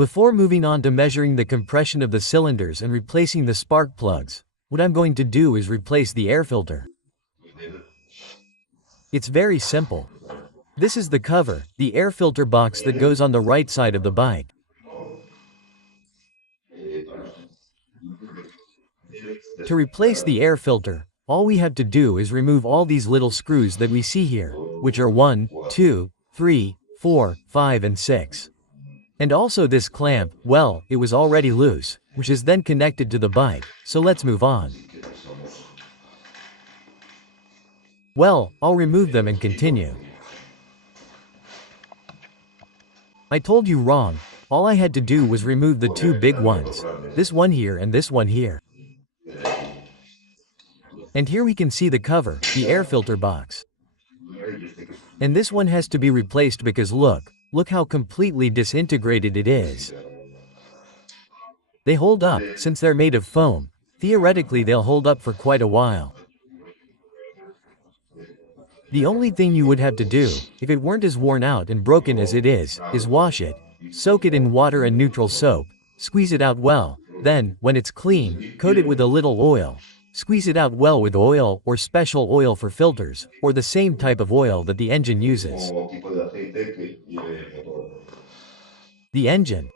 Before moving on to measuring the compression of the cylinders and replacing the spark plugs, what I'm going to do is replace the air filter. It's very simple. This is the cover, the air filter box that goes on the right side of the bike. To replace the air filter, all we have to do is remove all these little screws that we see here, which are 1, 2, 3, 4, 5 and 6. And also this clamp, well, it was already loose, which is then connected to the bike, so let's move on. Well, I'll remove them and continue. I told you wrong, all I had to do was remove the two big ones, this one here and this one here. And here we can see the cover, the air filter box. And this one has to be replaced because look how completely disintegrated it is. They hold up, since they're made of foam, theoretically they'll hold up for quite a while. The only thing you would have to do, if it weren't as worn out and broken as it is wash it, soak it in water and neutral soap, squeeze it out well, then, when it's clean, coat it with a little oil. Squeeze it out well with oil or special oil for filters, or the same type of oil that the engine uses. The engine.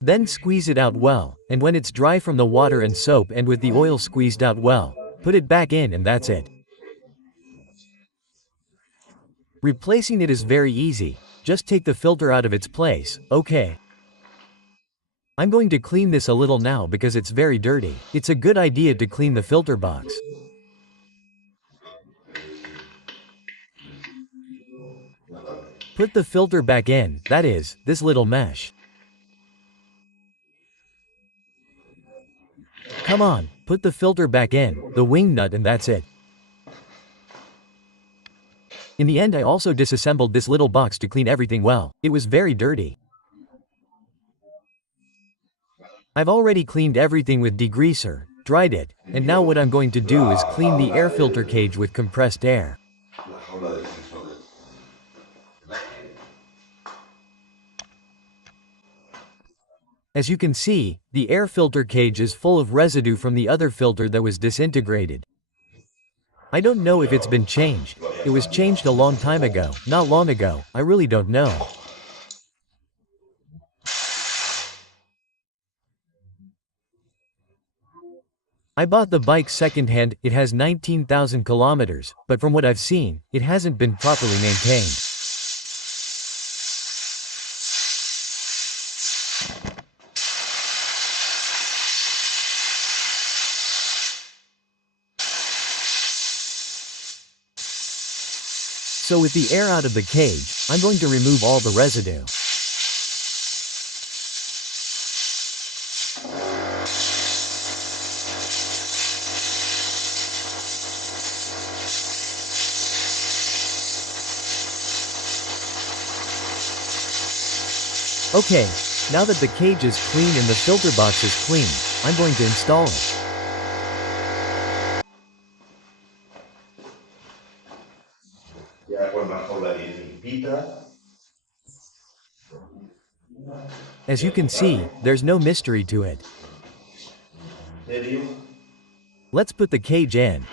Then squeeze it out well, and when it's dry from the water and soap and with the oil squeezed out well, put it back in and that's it. Replacing it is very easy, just take the filter out of its place, okay? I'm going to clean this a little now because it's very dirty. It's a good idea to clean the filter box. Put the filter back in, that is, this little mesh. Come on, put the filter back in, the wing nut and that's it. In the end I also disassembled this little box to clean everything well. It was very dirty. I've already cleaned everything with degreaser, dried it, and now what I'm going to do is clean the air filter cage with compressed air. As you can see, the air filter cage is full of residue from the other filter that was disintegrated. I don't know if it's been changed. It was changed a long time ago, not long ago, I really don't know. I bought the bike secondhand, it has 19,000 kilometers, but from what I've seen, it hasn't been properly maintained. So with the air out of the cage, I'm going to remove all the residue. Okay, now that the cage is clean and the filter box is clean, I'm going to install it. As you can see, there's no mystery to it. Let's put the cage in.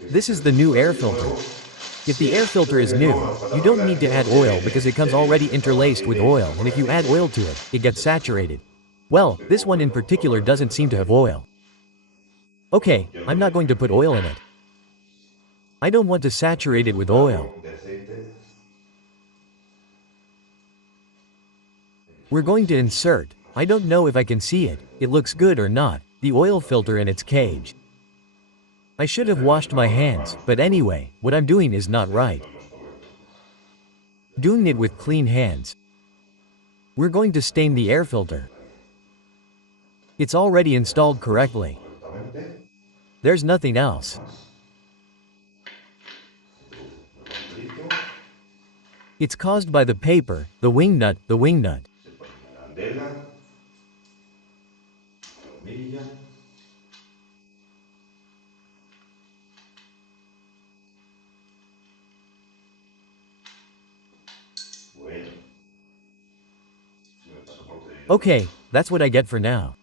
This is the new air filter. If the air filter is new, you don't need to add oil because it comes already interlaced with oil, and if you add oil to it, it gets saturated. Well, this one in particular doesn't seem to have oil. Okay, I'm not going to put oil in it. I don't want to saturate it with oil. We're going to insert, I don't know if I can see it, it looks good or not, the oil filter in its cage. I should have washed my hands, but anyway, what I'm doing is not right. Doing it with clean hands. We're going to stain the air filter. It's already installed correctly. There's nothing else. It's caused by the paper, the wing nut. Okay, that's what I get for now.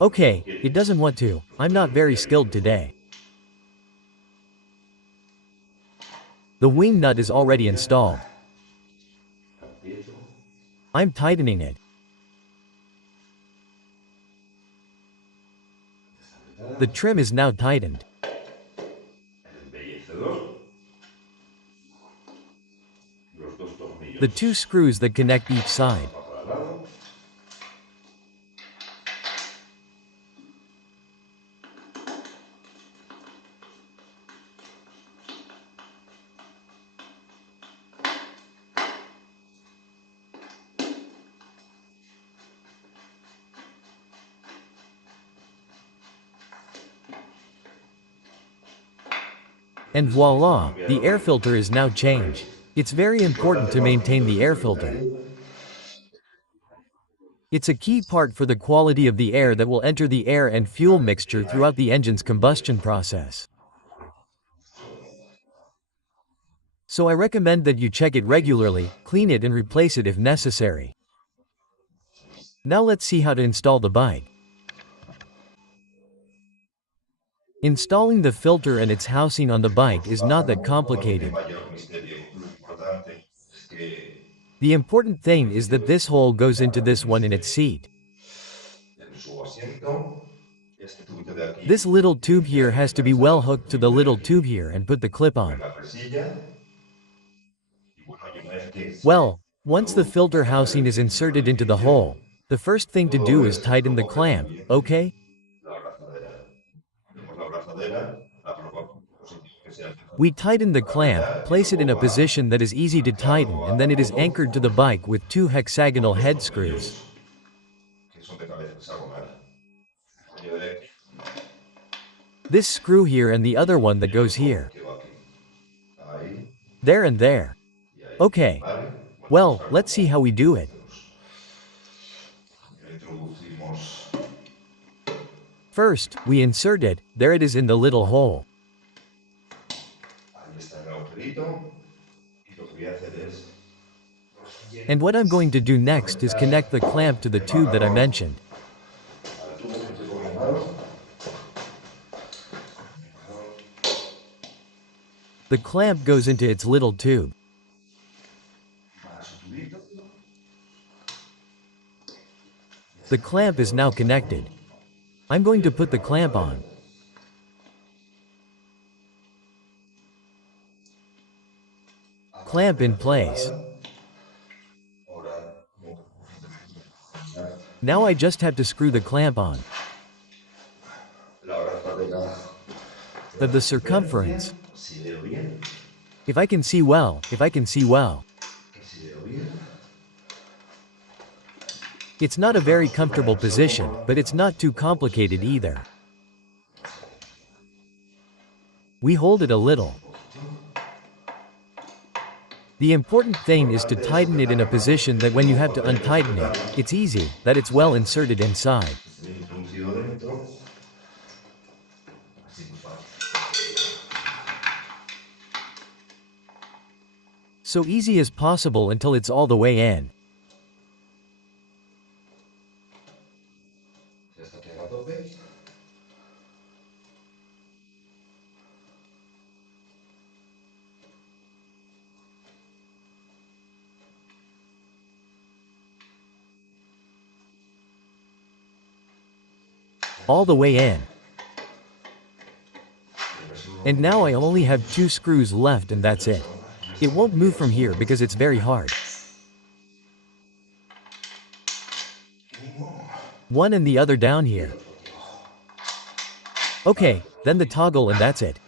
Okay, it doesn't want to. I'm not very skilled today. The wing nut is already installed. I'm tightening it. The trim is now tightened. The two screws that connect each side. And voila, the air filter is now changed. It's very important to maintain the air filter. It's a key part for the quality of the air that will enter the air and fuel mixture throughout the engine's combustion process. So I recommend that you check it regularly, clean it and replace it if necessary. Now let's see how to install the bike. Installing the filter and its housing on the bike is not that complicated. The important thing is that this hole goes into this one in its seat. This little tube here has to be well hooked to the little tube here and put the clip on. Well, once the filter housing is inserted into the hole, the first thing to do is tighten the clamp, okay? We tighten the clamp, place it in a position that is easy to tighten and then it is anchored to the bike with two hexagonal head screws. This screw here and the other one that goes here. There and there. Okay. Well, let's see how we do it. First, we insert it, there it is in the little hole. And what I'm going to do next is connect the clamp to the tube that I mentioned. The clamp goes into its little tube. The clamp is now connected. I'm going to put the clamp on. Clamp in place. Now I just have to screw the clamp on. The circumference. If I can see well. It's not a very comfortable position, but it's not too complicated either. We hold it a little. The important thing is to tighten it in a position that when you have to untighten it, it's easy, that it's well inserted inside. So easy as possible until it's all the way in. All the way in. And now I only have two screws left and that's it. It won't move from here because it's very hard. One and the other down here. Okay, then the toggle and that's it.